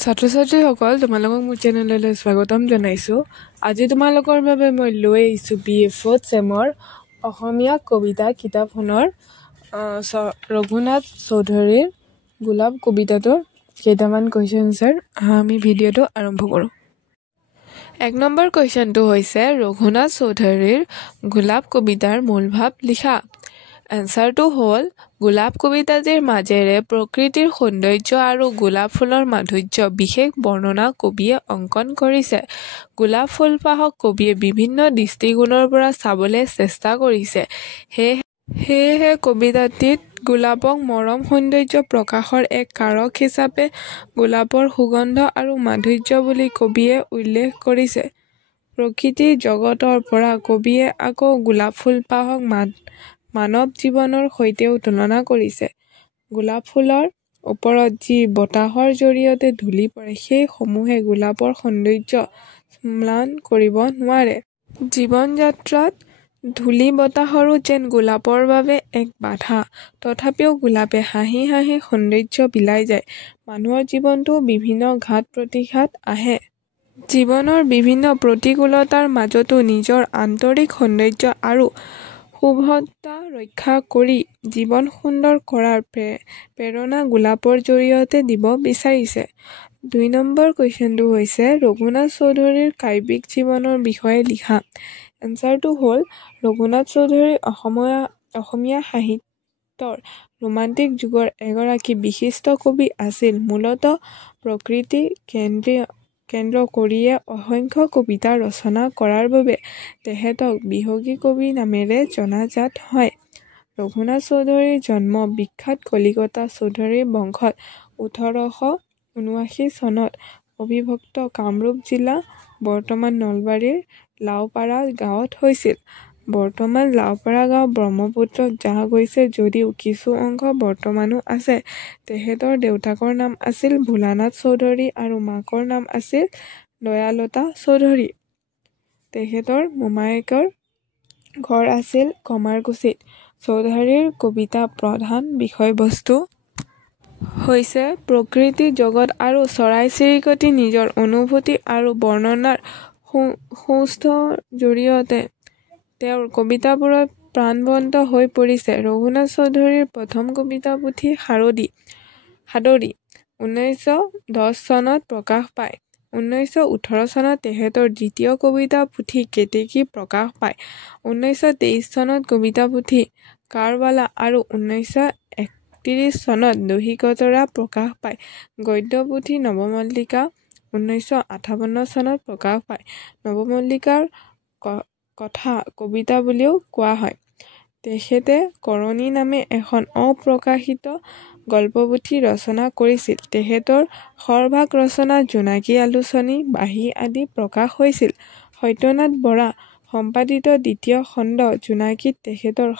ছাত্ৰ ছাত্ৰীসকল তোমালোকক মোৰ চেনেললৈ স্বাগতম জনাইছোঁ। আজি তোমালোকৰ বাবে মই লৈ আহিছোঁ BA 4th চেমৰ অসমীয়া কবিতা কিতাপখনৰ ৰঘুনাথ চৌধুৰীৰ গোলাপ কবিতাটোৰ কেইটামান কুৱেশ্যন এনচাৰ। আমি ভিডিঅ'টো আৰম্ভ কৰোঁ। 1 নম্বৰ কুৱেশ্যনটো হৈছে ৰঘুনাথ চৌধুৰীৰ গোলাপ কবিতাৰ মূল ভাৱ লিখা। এনচাৰটো হ'ল গোলাপ কবিতাটিৰ মাজেৰে প্ৰকৃতিৰ সৌন্দৰ্য আৰু গোলাপ ফুলৰ মাধুৰ্য বিশেষ বৰ্ণনা কবিয়ে অংকন কৰিছে। গোলাপ ফুলপাহক কবিয়ে বিভিন্ন দৃষ্টিকোণৰ পৰা চাবলৈ চেষ্টা কৰিছে। সেয়েহে কবিতাটিত গোলাপক মৰম সৌন্দৰ্য প্ৰকাশৰ এক কাৰক হিচাপে গোলাপৰ সুগন্ধ আৰু মাধুৰ্য বুলি কবিয়ে উল্লেখ কৰিছে। প্ৰকৃতিৰ জগতৰ পৰা কবিয়ে আকৌ গোলাপ ফুলপাহক মানৱ জীৱনৰ সৈতেও তুলনা কৰিছে। গোলাপ ফুলৰ ওপৰত যি বতাহৰ জৰিয়তে ধূলি পৰে সেই সমূহে গোলাপৰ সৌন্দৰ্য ম্লান কৰিব নোৱাৰে। জীৱন যাত্ৰাত ধূলি বতাহৰো যেন গোলাপৰ বাবে এক বাধা। তথাপিও গোলাপে হাঁহি হাঁহি সৌন্দৰ্য বিলাই যায়। মানুহৰ জীৱনতো বিভিন্ন ঘাত প্ৰতিঘাত আহে। জীৱনৰ বিভিন্ন প্ৰতিকূলতাৰ মাজতো নিজৰ আন্তৰিক সৌন্দৰ্য আৰু শুভ্ৰতা ৰক্ষা কৰি জীৱন সুন্দৰ কৰাৰ প্ৰেৰণা গোলাপৰ জৰিয়তে দিব বিচাৰিছে। 2 নম্বৰ কুৱেশ্যনটো হৈছে ৰঘুনাথ চৌধুৰীৰ কাব্যিক জীৱনৰ বিষয়ে লিখা। এনচাৰটো হ'ল ৰঘুনাথ চৌধুৰী অসমীয়া সাহিত্যৰ ৰোমান্টিক যুগৰ এগৰাকী বিশিষ্ট কবি আছিল। মূলতঃ প্ৰকৃতি কেন্দ্ৰ কৰিয়ে অসংখ্য কবিতা ৰচনা কৰাৰ বাবে তেখেতক বিহগী কবি নামেৰে জনাজাত হয়। ৰঘুনাথ চৌধুৰীৰ জন্ম বিখ্যাত কলিকতা চৌধুৰী বংশত 1879 চনত অবিভক্ত কামৰূপ জিলা বৰ্তমান নলবাৰীৰ লাওপাৰা গাঁৱত হৈছিল। বৰ্তমান লাওপাৰা গাঁও ব্ৰহ্মপুত্ৰত জাহ গৈছে যদিও কিছু অংশ বৰ্তমানো আছে। তেখেতৰ দেউতাকৰ নাম আছিল ভোলানাথ চৌধুৰী আৰু মাকৰ নাম আছিল দয়ালতা চৌধুৰী। তেখেতৰ মোমায়েকৰ ঘৰ আছিল কমাৰকুছিত। চৌধুৰীৰ কবিতাৰ প্ৰধান বিষয়বস্তু হৈছে প্ৰকৃতি জগত আৰু চৰাই-চিৰিকটি। নিজৰ অনুভূতি আৰু বৰ্ণনাৰ সৌষ্ঠৱৰ জৰিয়তে তেওঁৰ কবিতাবোৰত প্ৰাণৱন্ত হৈ পৰিছে। ৰঘুনাথ চৌধুৰীৰ প্ৰথম কবিতা পুথি সাদৰী 1910 চনত প্ৰকাশ পায়। 1918 চনত তেখেতৰ দ্বিতীয় কবিতা পুথি কেতেকী প্ৰকাশ পায়। 1923 চনত কবিতা পুথি কাৰবালা আৰু 1931 চনত দহিকতৰা প্ৰকাশ পায়। গদ্য পুথি নৱমল্লিকা 1958 চনত প্ৰকাশ পায়। নৱমল্লিকাৰ কথা কবিতা বুলিও কোৱা হয়। তেখেতে কৰণী নামে এখন অপ্ৰকাশিত গল্পপুথি ৰচনা কৰিছিল। তেখেতৰ সৰহভাগ ৰচনা জোনাকী আলোচনী, বাঁহী আদি প্ৰকাশ হৈছিল। সত্যনাথ বৰা সম্পাদিত দ্বিতীয় খণ্ড জোনাকীত তেখেতৰ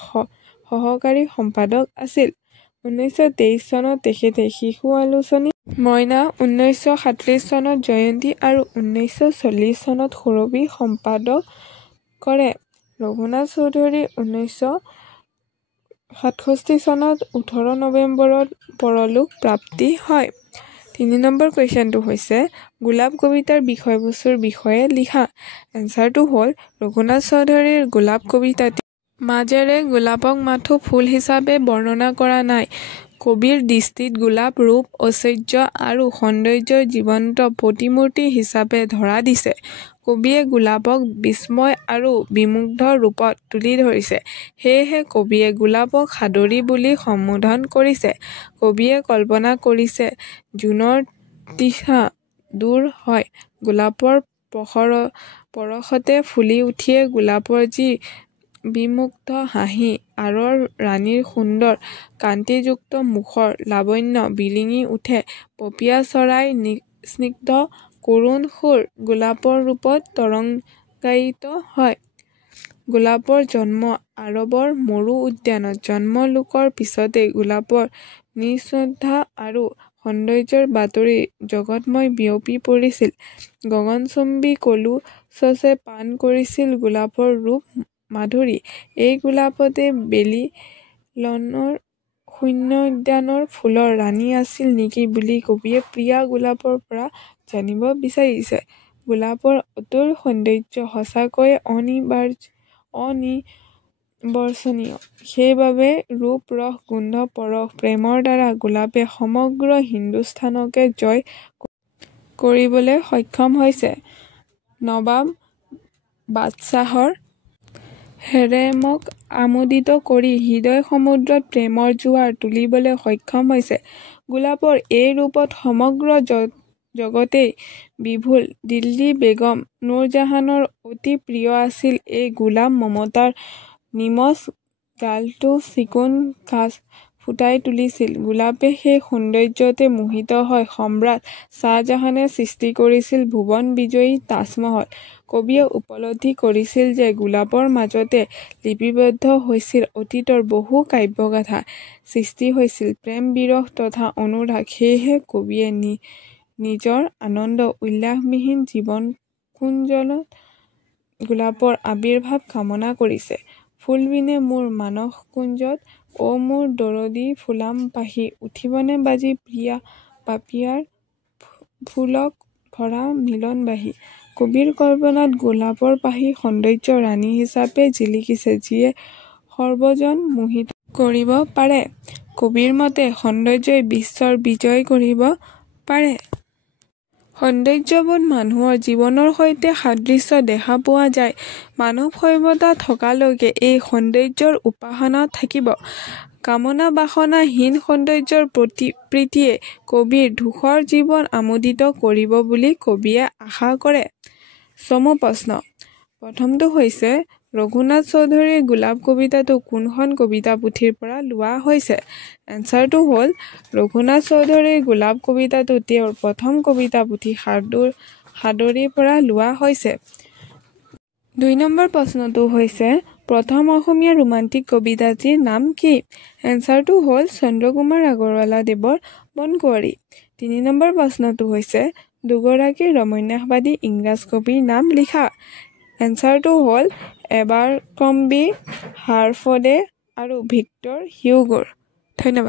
সহকাৰী সম্পাদক আছিল। 1923 চনত তেখেতে শিশু আলোচনী মইনা, 1937 চনত জয়ন্তী আৰু 1940 চনত সুৰভি সম্পাদক কৰে। ৰঘুনাথ চৌধুৰী 1967 চনত 18 নৱেম্বৰত পৰলোক প্ৰাপ্তি হয়। 3 নম্বৰ কুৱেশ্যনটো হৈছে গোলাপ কবিতাৰ বিষয়বস্তুৰ বিষয়ে লিখা। এনচাৰটো হ'ল ৰঘুনাথ চৌধুৰীৰ গোলাপ কবিতাটিৰ মাজেৰে গোলাপক মাথো ফুল হিচাপে বৰ্ণনা কৰা নাই। কবিৰ দৃষ্টিত গোলাপ ৰূপ, ঐশ্বৰ্য আৰু সৌন্দৰ্যৰ জীৱন্ত প্ৰতিমূৰ্তি হিচাপে ধৰা দিছে। কবিয়ে গোলাপক বিস্ময় আৰু বিমুগ্ধ ৰূপত তুলি ধৰিছে। সেয়েহে কবিয়ে গোলাপক সাদৰী বুলি সম্বোধন কৰিছে। কবিয়ে কল্পনা কৰিছে জোনৰ তৃষ্ণা দূৰ হয় গোলাপৰ পৰশতে ফুলি উঠিয়ে গোলাপৰ যি বিমুগ্ধ হাঁহি, আৰৰ ৰাণীৰ সুন্দৰ কান্তিযুক্ত মুখৰ লাৱণ্য বিৰিঙি উঠে। পপীয়া চৰাইৰ স্নিগ্ধ কৰুণ সুৰ গোলাপৰ ৰূপত তৰংগায়িত হয়। গোলাপৰ জন্ম আৰৱৰ মৰু উদ্যানত। জন্ম লোকৰ পিছতেই গোলাপৰ নিঃস্বন্ধা আৰু সৌন্দৰ্যৰ বাতৰি জগতময় বিয়পি পৰিছিল। গগনচুম্বী কলু চচে পান কৰিছিল গোলাপৰ ৰূপ মাধুৰী। এই গোলাপতে বেলিলনৰ শূন্য উদ্যানৰ ফুলৰ ৰাণী আছিল নেকি বুলি কবিয়ে প্ৰিয়া গোলাপৰ পৰা জানিব বিচাৰিছে। গোলাপৰ অতুল সৌন্দৰ্য সঁচাকৈয়ে অনিৰ্বচনীয়। সেইবাবে ৰূপ ৰস গন্ধ পৰশ প্ৰেমৰ দ্বাৰা গোলাপে সমগ্ৰ হিন্দুস্থানকে জয় কৰিবলৈ সক্ষম হৈছে। নৱাব বাদশ্বাহৰ হেৰেমক আমোদিত কৰি হৃদয় সমুদ্ৰত প্ৰেমৰ জোৱাৰ তুলিবলৈ সক্ষম হৈছে। গোলাপৰ এই ৰূপত সমগ্ৰ জগতেই বিভোল। দিল্লী বেগম নুৰজাহানৰ অতি প্ৰিয় আছিল এই গোলাপ। মমতাৰ নিমজ গালটো চিকুণ কাঁচ ফুটাই তুলিছিল। গোলাপে সেই সৌন্দৰ্যতে মোহিত হৈ সম্ৰাট শ্বাহজাহানে সৃষ্টি কৰিছিল ভুৱন বিজয়ী তাজমহল। কবিয়ে উপলব্ধি কৰিছিল যে গোলাপৰ মাজতে লিপিবদ্ধ হৈছিল অতীতৰ বহু কাব্যগাথা, সৃষ্টি হৈছিল প্ৰেম বিৰহ তথা অনুৰাগ। সেয়েহে কবিয়ে নিজৰ আনন্দ উল্লাসবিহীন জীৱনকুঞ্জলত গোলাপৰ আবিৰ্ভাৱ কামনা কৰিছে। ফুল বিনে মোৰ মানসকুঞ্জত অ মোৰ দৰদী ফুলাম পাহি উঠিবনে বাজি প্ৰিয়া পাপিয়াৰ ফুলক ভৰা মিলনবাহী। কবিৰ কল্পনাত গোলাপৰ পাহি সৌন্দৰ্যৰ ৰাণী হিচাপে জিলিকিছে, যিয়ে সৰ্বজন মোহিত কৰিব পাৰে। কবিৰ মতে সৌন্দৰ্যই বিশ্বৰ বিজয় কৰিব পাৰে। সৌন্দৰ্যৱান মানুহৰ জীৱনৰ সৈতে সাদৃশ্য দেখা পোৱা যায়। মানৱ সভ্যতা থকালৈকে এই সৌন্দৰ্যৰ উপাসনা থাকিব। কামনা বাসনা হীন সৌন্দৰ্যৰ প্ৰীতিয়ে কবিৰ ধূসৰ জীৱন আমোদিত কৰিব বুলি কবিয়ে আশা কৰে। চমু প্ৰশ্ন। প্ৰথমটো হৈছে ৰঘুনাথ চৌধুৰীৰ গোলাপ কবিতাটো কোনখন কবিতা পুথিৰ পৰা লোৱা হৈছে? এনচাৰটো হ'ল ৰঘুনাথ চৌধুৰীৰ গোলাপ কবিতাটো তেওঁৰ প্ৰথম কবিতা পুথি সাদৰীৰ পৰা লোৱা হৈছে। ২ নম্বৰ প্ৰশ্নটো হৈছে প্ৰথম অসমীয়া ৰোমান্টিক কবিতাটিৰ নাম কি? এনচাৰটো হ'ল চন্দ্ৰকুমাৰ আগৰৱালা দেৱৰ বনকুঁৱৰী। ৩ নম্বৰ প্ৰশ্নটো হৈছে দুগৰাকী ৰমন্যাসবাদী ইংৰাজ কবিৰ নাম লিখা। এনচাৰটো হ'ল এবাৰক্ৰম্বী, হাৰ্ফৰ্ডে আৰু ভিক্টৰ হিউগোৰ। ধন্যবাদ।